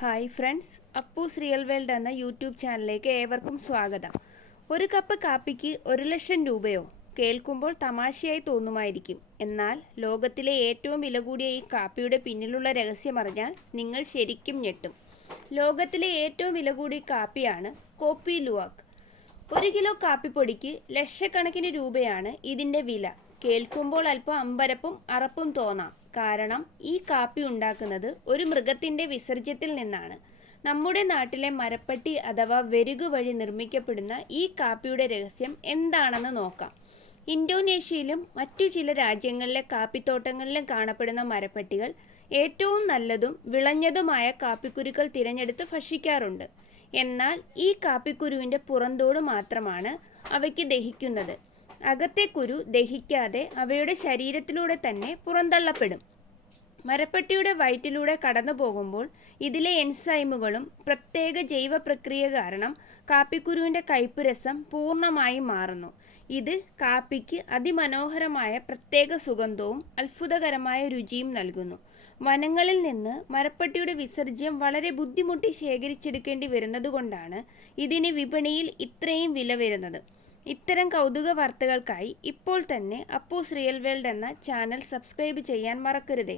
Hi friends, Appus real world എന്ന YouTube ചാനലിലേക്ക് ഏവർക്കും സ്വാഗതം. ഒരു കപ്പ് കാപ്പിക്ക് 1,00,000 രൂപയോ? കേൾക്കുമ്പോൾ തമാശയായി തോന്നുമായിരിക്കും. എന്നാൽ ലോകത്തിലെ ഏറ്റവും വില കൂടിയ ഈ കാപ്പിയുടെ പിന്നിലുള്ള രഹസ്യമറിഞ്ഞാൽ നിങ്ങൾ ശരിക്കും ഞെട്ടും. ലോകത്തിലെ ഏറ്റവും വില കൂടിയ കാപ്പിയാണ് കോപ്പി ലുവാക്. 1 കിലോ കാപ്പിപ്പൊടിക്ക് ലക്ഷക്കണക്കിന് രൂപയാണ് ഇതിൻ്റെ വില. കേൾക്കുമ്പോൾ അല്പം അമ്പരപ്പും അറപ്പും തോന്നാം. കാരണം ഈ കാപ്പി ഉണ്ടാക്കുന്നത് ഒരു മൃഗത്തിൻ്റെ വിസർജ്യത്തിൽ നിന്നാണ്. നമ്മുടെ നാട്ടിലെ മരപ്പട്ടി അഥവാ വെരുകു വഴി നിർമ്മിക്കപ്പെടുന്ന ഈ കാപ്പിയുടെ രഹസ്യം എന്താണെന്ന് നോക്കാം. ഇന്തോനേഷ്യയിലും മറ്റു ചില രാജ്യങ്ങളിലെ കാപ്പിത്തോട്ടങ്ങളിലും കാണപ്പെടുന്ന മരപ്പട്ടികൾ ഏറ്റവും നല്ലതും വിളഞ്ഞതുമായ കാപ്പിക്കുരുക്കൾ തിരഞ്ഞെടുത്ത് ഭക്ഷിക്കാറുണ്ട്. എന്നാൽ ഈ കാപ്പിക്കുരുവിൻ്റെ പുറന്തോട് മാത്രമാണ് അവയ്ക്ക് ദഹിക്കുന്നത്. അകത്തെ കുരു ദഹിക്കാതെ അവയുടെ ശരീരത്തിലൂടെ തന്നെ പുറന്തള്ളപ്പെടും. മരപ്പട്ടിയുടെ വയറ്റിലൂടെ കടന്നു പോകുമ്പോൾ ഇതിലെ എൻസൈമുകളും പ്രത്യേക ജൈവ പ്രക്രിയ കാരണം കാപ്പിക്കുരുവിൻ്റെ കയ്പുരസം പൂർണ്ണമായും മാറുന്നു. ഇത് കാപ്പിക്ക് അതിമനോഹരമായ പ്രത്യേക സുഗന്ധവും അത്ഭുതകരമായ രുചിയും നൽകുന്നു. വനങ്ങളിൽ നിന്ന് മരപ്പട്ടിയുടെ വിസർജ്യം വളരെ ബുദ്ധിമുട്ടി ശേഖരിച്ചെടുക്കേണ്ടി വരുന്നതുകൊണ്ടാണ് ഇതിന് വിപണിയിൽ ഇത്രയും വില വരുന്നത്. ഇത്തരം കൗതുക വാർത്തകൾക്കായി ഇപ്പോൾ തന്നെ അപ്പൂസ് റിയൽ വേൾഡ് എന്ന ചാനൽ സബ്സ്ക്രൈബ് ചെയ്യാൻ മറക്കരുതേ.